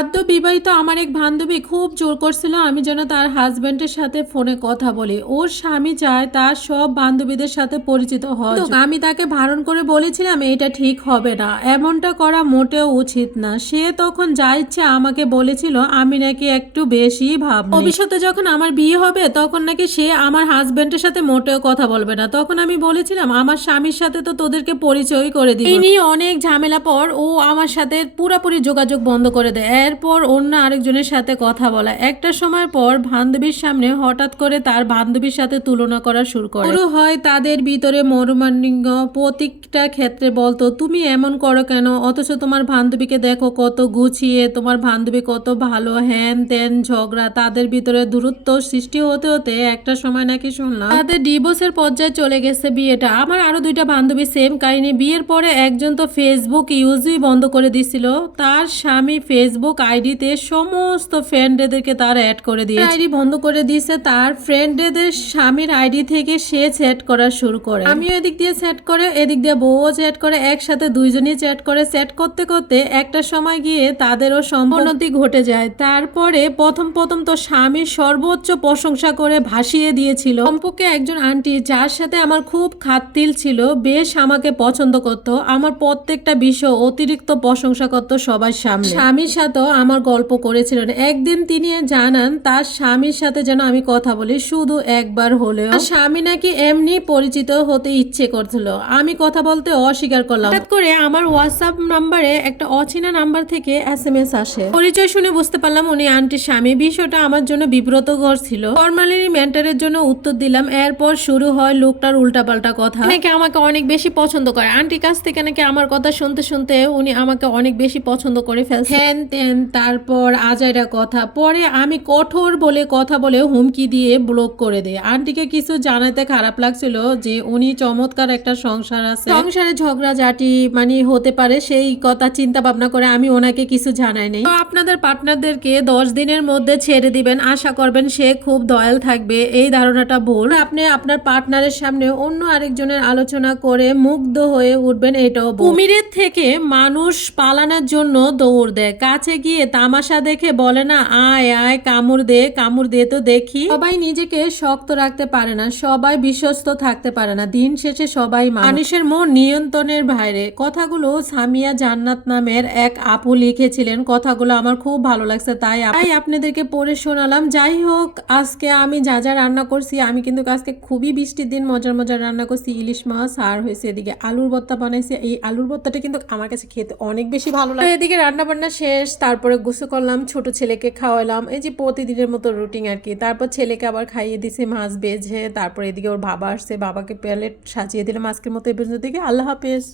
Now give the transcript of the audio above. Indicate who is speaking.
Speaker 1: আদ্য বিবাহিত আমার এক বান্ধবী খুব জোর করছিল আমি যেন তার হাজবেন্ডের সাথে ফোনে কথা বলি। ওর স্বামী চায় তার সব বান্ধবীদের সাথে পরিচিত হয় আমি তাকে ভারণ করে বলেছিলাম, এটা ঠিক হবে না। এমনটা করা মোটেও উচিত না। সে তখন যা ইচ্ছে আমাকে বলেছিল, আমি নাকি একটু বেশি ভাব ভবিষ্যতে যখন আমার বিয়ে হবে, তখন নাকি সে আমার হাজবেন্ডের সাথে মোটেও কথা বলবে না। তখন আমি বলেছিলাম, আমার স্বামীর সাথে তো তোদেরকে পরিচয় করে দিই অনেক ঝামেলা পর ও আমার সাথে পুরোপুরি যোগাযোগ বন্ধ করে দেয়। এরপর অন্য আরেকজনের সাথে কথা বলা। একটা সময় পর বান্ধবীর সামনে হঠাৎ করে তার বান্ধবীর সাথে তুলনা করা শুরু করে। শুরু হয় তাদের ভিতরে মর্মান্নিঙ্গ প্রত্যেকটা ক্ষেত্রে বলতো, তুমি এমন করো কেন? অথচ তোমার বান্ধবীকে দেখো কত গুছিয়ে, তোমার বান্ধবী কত ভালো, হ্যান ত্যান, ঝগড়া। তাদের ভিতরে দূরত্ব সৃষ্টি হতে হতে একটা সময় নাকি শুনলাম, তাদের ডিভোর্সের পর্যায়ে চলে গেছে বিয়েটা। আমার আরও দুইটা বান্ধবী সেম কাহিনী। বিয়ের পরে একজন তো ফেসবুক ইউজই বন্ধ করে দিছিল। তার স্বামী ফেসবুক আইডিতে সমস্ত ফ্রেন্ডদেরকে তার অ্যাড করে দিয়ে আইডি বন্ধ করে দিয়েছে তার ফ্রেন্ডদের স্বামীর আইডি থেকে সে চ্যাট করা শুরু করে। আমিও এদিক দিয়ে চ্যাট করে এদিক দিয়ে বউও চ্যাট করে একসাথে দুইজনই চ্যাট করে। চ্যাট করতে করতে একটা সময় গিয়ে তাদেরও সম্পন্নতি ঘটে যায়। তারপরে প্রথম প্রথম তো স্বামীর সর্বোচ্চ প্রশংসা করে ভাসিয়ে দিয়েছিল। কমপক্ষে একজন আন্টি যার সাথে আমার খুব খাতিল ছিল বেশ আমাকে পছন্দ করত। আমার প্রত্যেকটা বিষয় অতিরিক্ত প্রশংসা করত সবার সামনে। স্বামীর সাথেও আমার গল্প করেছিলেন। একদিন তিনি জানান, তার স্বামীর সাথে যেন আমি কথা বলি, শুধু একবার হলেও। স্বামী নাকি এমনি পরিচিত হতে ইচ্ছে করছিল। আমি কথা বলতে অস্বীকার করলাম। হঠাৎ করে আমার হোয়াটসঅ্যাপ নাম্বারে একটা অচেনা নাম্বার থেকে এস এম এস আসে। পরিচয় শুনে বুঝতে পারলাম উনি আন্টির স্বামী। বিষয়টা আমার জন্য বিব্রতকর ছিল। ফর্মালিটি মেন্টারের জন্য উত্তর দিলাম, এরপর শুরু হয় লোকটার উল্টাপাল্টা কথা। নাকি আমাকে অনেক বেশি পছন্দ করে। আন্টির কাছ থেকে নাকি আমার কথা শুনতে শুনতে উনি আমাকে অনেক বেশি পছন্দ করে ফেলছে। হ্যান ত্যান তারপর আজাইরা কথা পরে আমি কঠোর বলে কথা বলে হুমকি দিয়ে ব্লক করে দেয়। আন্টিকে কিছু জানাতে খারাপ লাগছিল যে উনি চমৎকার একটা সংসার আছে। সংসারে ঝগড়া জাটি মানে হতে পারে সেই কথা চিন্তা ভাবনা করে আমি ওনাকে কিছু জানাই নাই। আপনাদের পার্টনারদেরকে দশ দিনের মধ্যে ছেড়ে দিবেন। আশা করবেন সে খুব দয়াল থাকবে। এই ধারণাটা ভুল। আপনি আপনার পার্টনারের সামনে অন্য আরেকজনের আলোচনা করে মুগ্ধ হয়ে উঠবেন এটাও। কুমিরের থেকে মানুষ পালানোর জন্য দৌড় দেয়। কাছে গিয়ে তামাশা দেখে বলে না, আয় আয়, কামড় দে কামড় দে তো দেখি। সবাই নিজেকে শক্ত রাখতে পারে না, সবাই বিশ্বস্ত থাকতে পারে না, দিন শেষে সবাই মানুষের মন নিয়ন্ত্রণের বাইরে। কথাগুলো সামিয়া জান্নাত নামের এক আপু লিখেছিলেন, কথাগুলো আমার খুব ভালো লাগছে, তাই তাই আপনাদেরকে পড়ে শোনালাম। যাই হোক, আজকে আমি যা যা রান্না করছি, আমি কিন্তু আজকে খুবই বৃষ্টির দিন, মজার মজার রান্না করছি। ইলিশ মাছ আর হয়েছে এদিকে আলুর ভর্তা বানাইছি। এই আলুর ভর্তাটা কিন্তু আমার কাছে খেতে অনেক বেশি ভালো লাগে। এদিকে রান্না বান্না শেষ তারপরে গোসল করলাম, ছোট ছেলেকে খাওয়ালাম। এই যে প্রতিদিনের মতো রুটিন আর কি। তারপর ছেলেকে আবার খাইয়ে দিছে, মাছ বেজে তারপর এদিকে ওর বাবা আসছে, বাবাকে প্যালেট সাজিয়ে দিলাম আজকের মতো এই পর্যন্ত দিকে আল্লাহ হাফেজ।